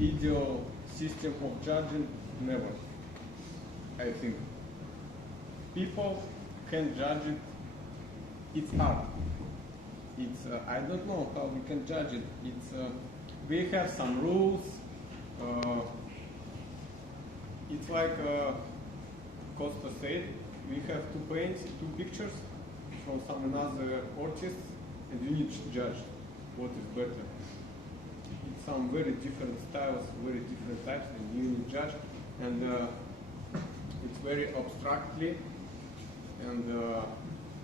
ideal system of judging, never. I think people can judge it. It's hard. It's I don't know how we can judge it. It's we have some rules. It's like Costa said, we have to paint two pictures from some another artist, and we need to judge what is better. It's some very different styles, very different types, and you need to judge. And it's very abstractly, and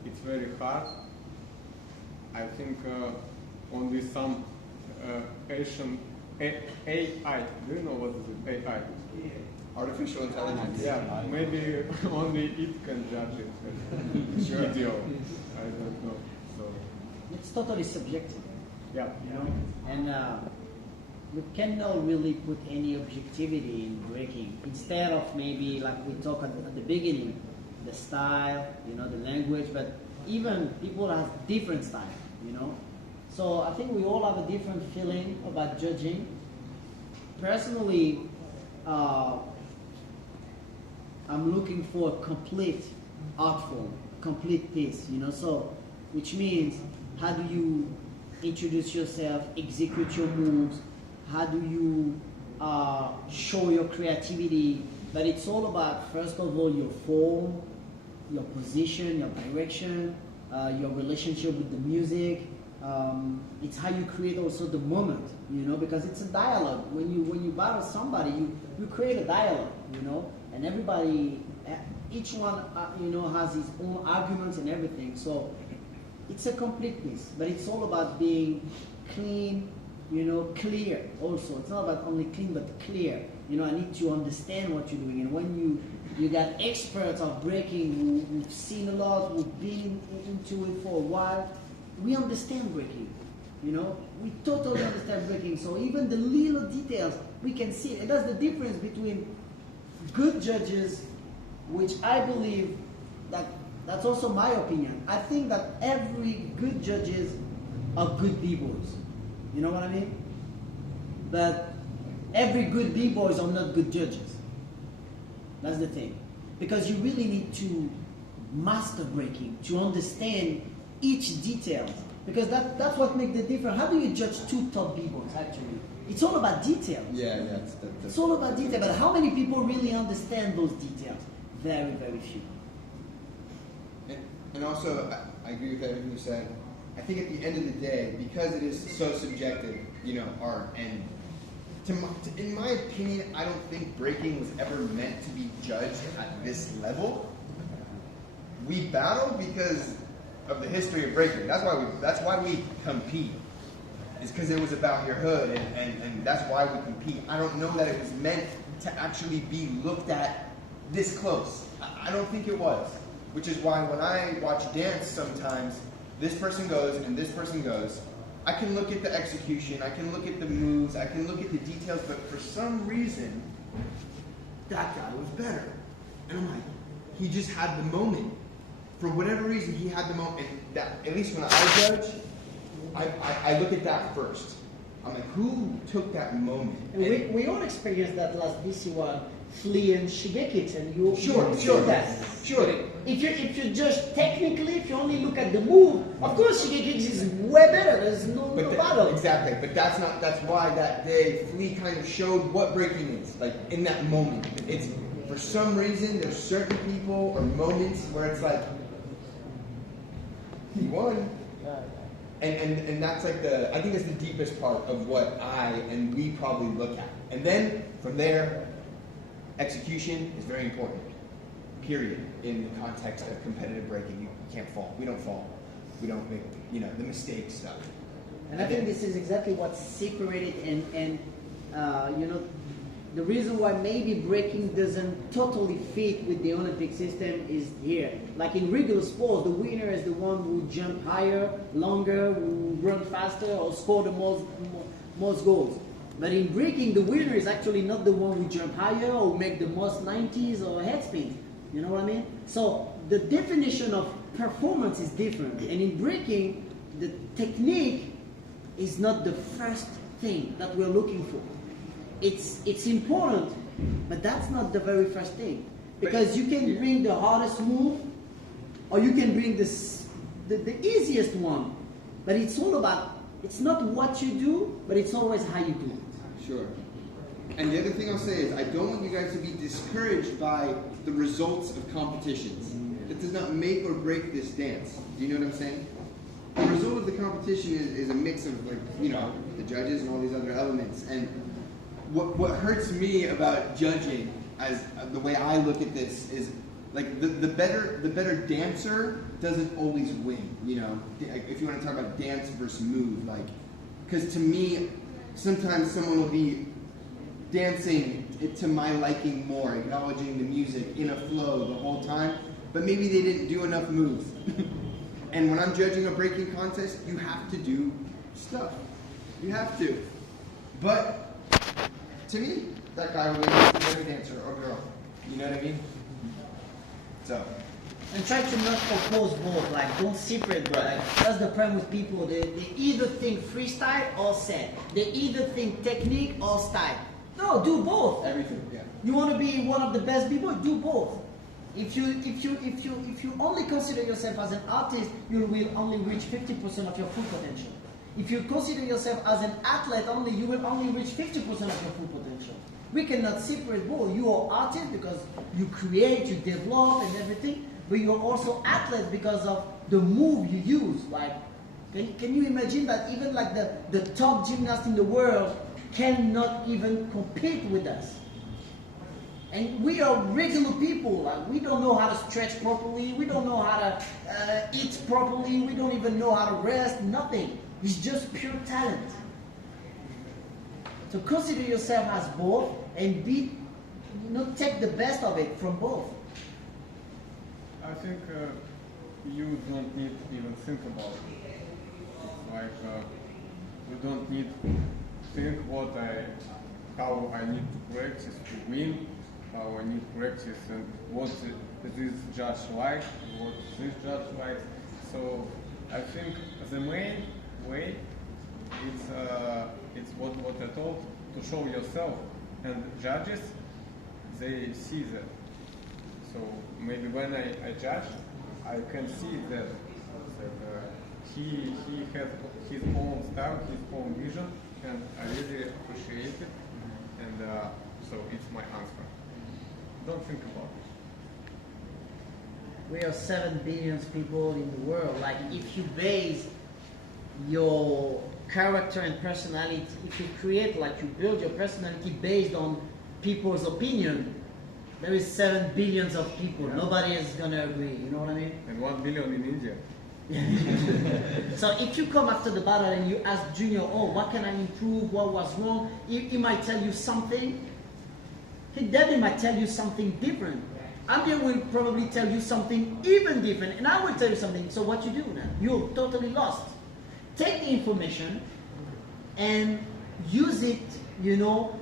it's very hard. I think only some Asian AI. Do you know what is AI? Artificial intelligence. Yeah, maybe only it can judge it. Sure. Video. I don't know. So It's totally subjective, yeah. you know, and we cannot really put any objectivity in breaking. Instead of maybe like we talked at the beginning, the style, you know, the language, but even people have different style, you know. So I think we all have a different feeling about judging. Personally, I'm looking for a complete art form, complete piece, you know. So, which means, how do you introduce yourself, execute your moves? How do you show your creativity? But it's all about, first of all, your form, your position, your direction, your relationship with the music. It's how you create also the moment, you know, because it's a dialogue. When you battle somebody, you create a dialogue, you know, and everybody, each one, you know, has his own arguments and everything. So it's a complete piece, but it's all about being clean, you know, clear also. It's not about only clean, but clear. You know, I need to understand what you're doing. And when you got experts of breaking who've seen a lot, who've been into it for a while, we understand breaking. You know, we totally understand breaking. So even the little details, we can see it. And that's the difference between good judges, which I believe that's also my opinion. I think that every good judges are good b-boys. You know what I mean? But every good b-boys are not good judges. That's the thing. Because you really need to master breaking, to understand each detail. Because that's what makes the difference. How do you judge two top b-boys, actually? It's all about detail. Yeah. It's all about detail. But how many people really understand those details? Very, very few. And also, I agree with everything you said. I think at the end of the day, because it is so subjective, you know, art, and in my opinion, I don't think breaking was ever meant to be judged at this level. We battle because of the history of breaking. That's why we compete. It's because it was about your hood, and that's why we compete. I don't know that it was meant to actually be looked at this close. I don't think it was. Which is why when I watch dance sometimes, this person goes and this person goes. I can look at the execution, I can look at the moves, I can look at the details, but for some reason, that guy was better. And I'm like, he just had the moment. For whatever reason, he had the moment. And that, at least when I judge, I look at that first. I'm like, who took that moment? And we all experienced that last BC one, Flea and Shigeki, and you Sure. If you judge technically, if you only look at the move, of course Shigeki is way better. There's no battle. Exactly, but that's why that day Flea kind of showed what breaking is, like in that moment. It's for some reason there's certain people or moments where it's like he won. And that's like I think that's the deepest part of what I and we probably look at. And then from there, execution is very important, period, in the context of competitive breaking. You can't fall. We don't fall. We don't make, the mistake stuff. And I think this is exactly what separated and the reason why maybe breaking doesn't totally fit with the Olympic system is here. Like in regular sports, the winner is the one who jump higher, longer, who run faster, or score the most goals. But in breaking, the winner is actually not the one who jump higher or make the most 90s or head spins. You know what I mean? So the definition of performance is different. And in breaking, the technique is not the first thing that we're looking for. it's important, but that's not the very first thing. Because you can bring the hardest move, or you can bring the easiest one. But it's all about, it's not what you do, but it's always how you do it. Sure. And the other thing I'll say is I don't want you guys to be discouraged by the results of competitions. It does not make or break this dance. Do you know what I'm saying? The result of the competition is a mix of, like, you know, the judges and all these other elements. And what hurts me about judging, as the way I look at this, is like the better dancer doesn't always win. You know, if you want to talk about dance versus move, like, because to me, sometimes someone will be dancing it to my liking more, acknowledging the music in a flow the whole time, but maybe they didn't do enough moves. And when I'm judging a breaking contest, you have to do stuff. You have to. But to me, that guy wins the better dancer or girl. You know what I mean? So. And try to not oppose both, like don't separate both. Like, that's the problem with people. They either think freestyle or set. They either think technique or style. No, do both. Everything, yeah. You want to be one of the best people, do both. If you only consider yourself as an artist, you will only reach 50% of your full potential. If you consider yourself as an athlete only, you will only reach 50% of your full potential. We cannot separate both. You are artist because you create, you develop and everything, but you're also athlete because of the move you use. Like, can you imagine that even like the top gymnast in the world cannot even compete with us? And we are regular people. Like, we don't know how to stretch properly. We don't know how to eat properly. We don't even know how to rest. Nothing. It's just pure talent. So consider yourself as both and take the best of it from both. I think you don't need to even think about it. It's like you don't need to think how I need to practice to win, how I need to practice and what this judge likes, what this judge likes. So I think the main way it's what I told, to show yourself, and judges, they see that. So maybe when I judge, I can see that he has his own style, his own vision, and I really appreciate it. And so it's my answer. Don't think about it. We are 7 billion people in the world. Like, if you base your character and personality, if you create, like, you build your personality based on people's opinion, there is 7 billions of people. Yeah. Nobody is gonna agree. You know what I mean? And 1 billion in India. So if you come after the battle and you ask Junior, oh, what can I improve? What was wrong? He might tell you something. Debbie might tell you something different. Amir will probably tell you something even different, and I will tell you something. So what you do now? You're totally lost. Take the information and use it, you know,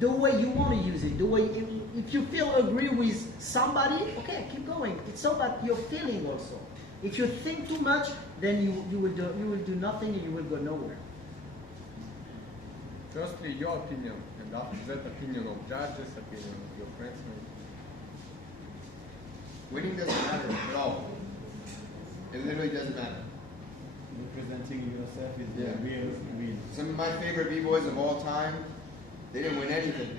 the way you want to use it. The way, if you feel agree with somebody, okay, keep going. It's all about your feeling also. If you think too much, then you will do nothing and you will go nowhere. Firstly, your opinion, and after that, opinion of judges, opinion of your friends. Winning doesn't matter at all. It literally doesn't matter. Representing yourself is the real win. Some of my favorite B-boys of all time, they didn't win anything.